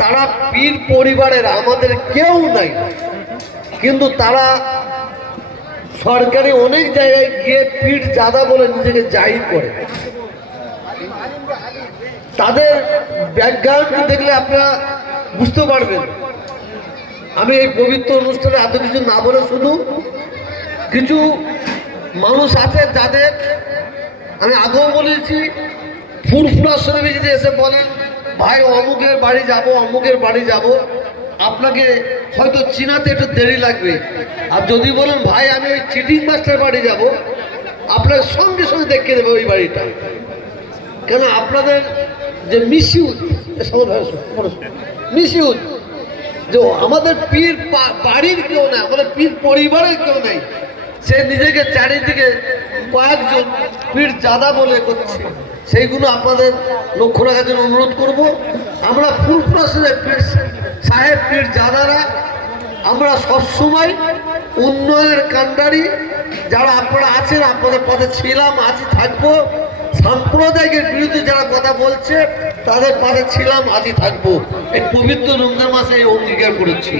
তারা পীর পরিবারের, আমাদের কেউ নাই। কিন্তু তারা সরকারি অনেক জায়গায় গিয়ে পীর জাদা বলে নিজেকে জাহির করে। তাদের ব্যাকগ্রাউন্ড দেখলে আপনারা বুঝতে পারবেন। আমি এই পবিত্র অনুষ্ঠানে এত কিছু না বলে শুধু কিছু মানুষ আছে যাদের আমি আগেও বলেছি, ফুরফুরা শরীফে যদি এসে বলেন ভাই, অমুকের বাড়ি যাব, অমুকের বাড়ি যাব। আপনাকে হয়তো চিনাতে একটু দেরি লাগবে। আর যদি বলেন, ভাই, আমি ওই চিটিং মাস্টার বাড়ি যাব, আপনার সঙ্গে সঙ্গে দেখিয়ে দেবে ওই বাড়িটা। কেন, আপনাদের যে মিসইউজ মিসইউজ, যে আমাদের পীর বাড়ির কেউ নেই, আমাদের পীর পরিবারের কেউ নেই, সে নিজেকে চারিদিকে কয়েকজন পীর জাদা বলে করছে। সেইগুলো আপনাদের লক্ষ্য রাখার জন্য অনুরোধ করব আমরা ফুল প্রসেসের পীর সাহেব পীর জাদারা আমরা সবসময় উন্নয়নের কাণ্ডারি যারা আপনারা আছেন আপনাদের পথে ছিলাম আছি থাকব সাম্প্রদায়িকের বিরুদ্ধে যারা কথা বলছে তাদের পাশে ছিলাম আছি থাকব এই পবিত্র রমজান মাসে এই অঙ্গীকার করেছি